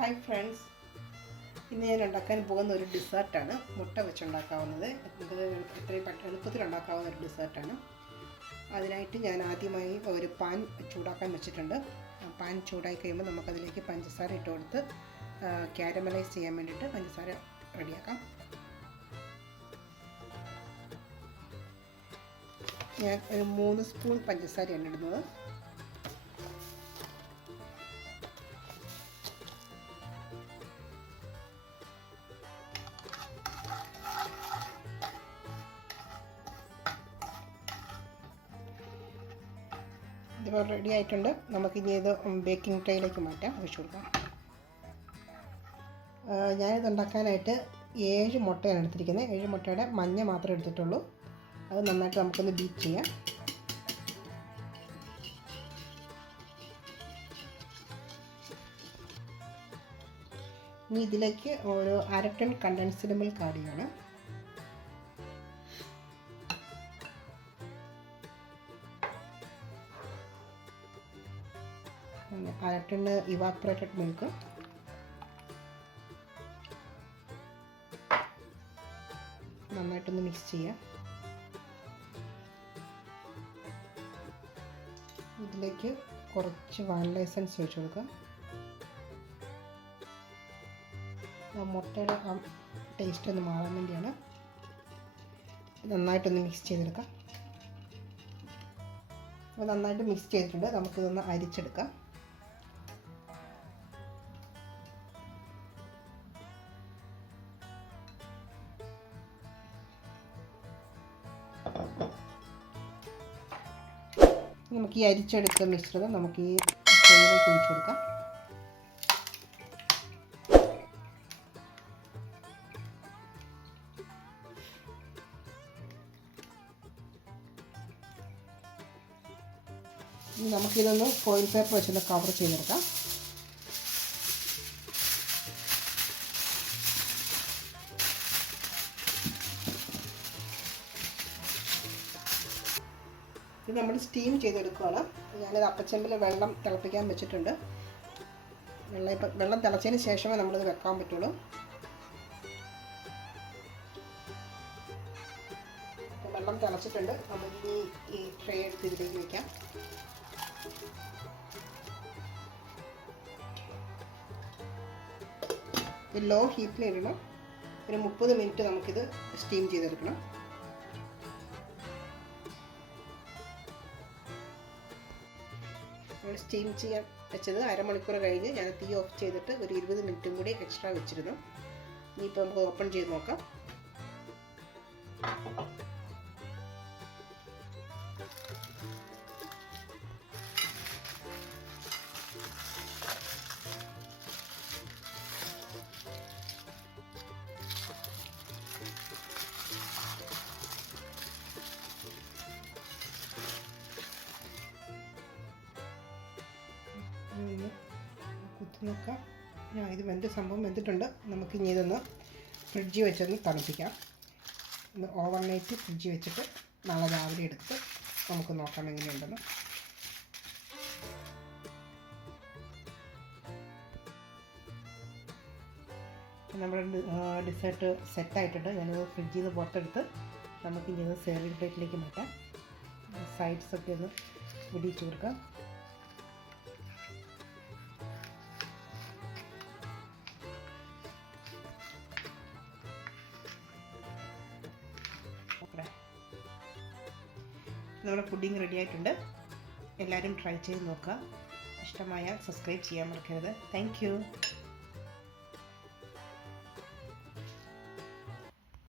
Hi friends, ഇന്ന് ഞാൻ ഉണ്ടാക്കാൻ പോകുന്ന ഒരു ഡിസേർട്ടാണ്. മുട്ട വെച്ചുണ്ടാക്കാവുന്നത്, ഇത് എത്രയും എളുപ്പത്തിൽ ഉണ്ടാക്കാവുന്ന ഒരു ഡിസേർട്ടാണ്. അതിനായിട്ട് ഞാൻ ആദ്യമായി ഒരു പാൻ ചൂടാക്കാൻ വെച്ചിട്ടുണ്ട്. പാൻ ചൂടായി കഴിയുമ്പോൾ നമുക്കതിലേക്ക് പഞ്ചസാര ഇട്ട് കൊടുത്ത് ക്യാരമലൈസ് ചെയ്യാൻ വേണ്ടിയിട്ട് പഞ്ചസാര റെഡിയാക്കാം. ഞാൻ ഒരു 3 സ്പൂൺ പഞ്ചസാരയാണ് ഇടുന്നത്. ഇതിപ്പോൾ റെഡി ആയിട്ടുണ്ട്. നമുക്കിനി ഇത് ബേക്കിംഗ് ട്രേയിലേക്ക് മാറ്റാം, ഒഴിച്ചു കൊടുക്കാം. ഞാനിത് ഉണ്ടാക്കാനായിട്ട് 7 മുട്ടയാണ് എടുത്തിരിക്കുന്നത്. 7 മുട്ടയുടെ മഞ്ഞ മാത്രമേ എടുത്തിട്ടുള്ളൂ. അത് നന്നായിട്ട് നമുക്കൊന്ന് ബീറ്റ് ചെയ്യാം. ഇനി ഇതിലേക്ക് ഒരു 1/2 ടൺ കണ്ടൻസ്ഡ് മിൽക്ക് ആഡ് ചെയ്യണം. അരട്ടണ് ഇവാപ്പറേറ്റഡ് മിൽക്ക്, നന്നായിട്ടൊന്ന് മിക്സ് ചെയ്യാം. ഇതിലേക്ക് കുറച്ച് വാനില എസൻസ് ഒഴിച്ച് കൊടുക്കാം. മുട്ടയുടെ ആ ടേസ്റ്റ് ഒന്ന് മാറാൻ വേണ്ടിയാണ്. നന്നായിട്ടൊന്ന് മിക്സ് ചെയ്തെടുക്കാം. അപ്പോൾ നന്നായിട്ട് മിക്സ് ചെയ്തിട്ടുണ്ട്. നമുക്കിതൊന്ന് അരിച്ചെടുക്കാം. നമുക്ക് ഈ അരിച്ചെടുത്ത മിശ്രിതം നമുക്ക് ഈ ട്രേയിലേക്ക് ഒഴിച്ചു കൊടുക്കാം. ഇനി നമുക്കിതൊന്ന് ഫോയിൽ പേപ്പർ വെച്ചൊന്ന് കവർ ചെയ്തെടുക്കാം. ഇത് നമ്മൾ സ്റ്റീം ചെയ്തെടുക്കുകയാണ്. ഞാനിത് അപ്പച്ചെമ്പിൽ വെള്ളം തിളപ്പിക്കാൻ വെച്ചിട്ടുണ്ട്. വെള്ളം തിളച്ചതിന് ശേഷമേ നമ്മളിത് വെക്കാൻ പറ്റുള്ളൂ. വെള്ളം തിളച്ചിട്ടുണ്ട്. നമുക്ക് ഈ ട്രേ എടുത്ത് ഇതിലേക്ക് വയ്ക്കാം. ഇത് ലോ ഹീറ്റിലിടണം. ഒരു 30 മിനിറ്റ് നമുക്കിത് സ്റ്റീം ചെയ്തെടുക്കണം. സ്റ്റീം ചെയ്യാൻ വെച്ചത് അരമണിക്കൂർ കഴിഞ്ഞ് ഞാൻ തീ ഓഫ് ചെയ്തിട്ട് ഒരു 20 മിനിറ്റും കൂടി എക്സ്ട്രാ വെച്ചിരുന്നു. ഇനിയിപ്പോൾ നമുക്ക് ഓപ്പൺ ചെയ്ത് നോക്കാം. കുത്തി നോക്കാം. ഇത് സംഭവം വെന്തിട്ടുണ്ട്. നമുക്കിനി ഇതൊന്ന് ഫ്രിഡ്ജിൽ വെച്ചൊന്ന് തണുപ്പിക്കാം. ഒന്ന് ഓവർനൈറ്റ് ഫ്രിഡ്ജിൽ വെച്ചിട്ട് നാളെ രാവിലെ എടുത്ത് നമുക്ക് നോക്കാം എങ്ങനെയുണ്ടെന്ന്. നമ്മുടെ ഡിസേർട്ട് സെറ്റായിട്ടുണ്ട്. ഞാനിത് ഫ്രിഡ്ജിൽ നിന്ന് പുറത്തെടുത്ത് നമുക്കിനി ഇത് സെർവിങ് പ്ലേറ്റിലേക്ക് മാറ്റാം. സൈഡ്സൊക്കെ ഒന്ന് ഇടിച്ചു കൊടുക്കാം. നമ്മുടെ പുഡിംഗ് റെഡി ആയിട്ടുണ്ട്. എല്ലാവരും ട്രൈ ചെയ്ത് നോക്കുക. ഇഷ്ടമായാൽ സബ്സ്ക്രൈബ് ചെയ്യാൻ മറക്കരുത്. Thank you.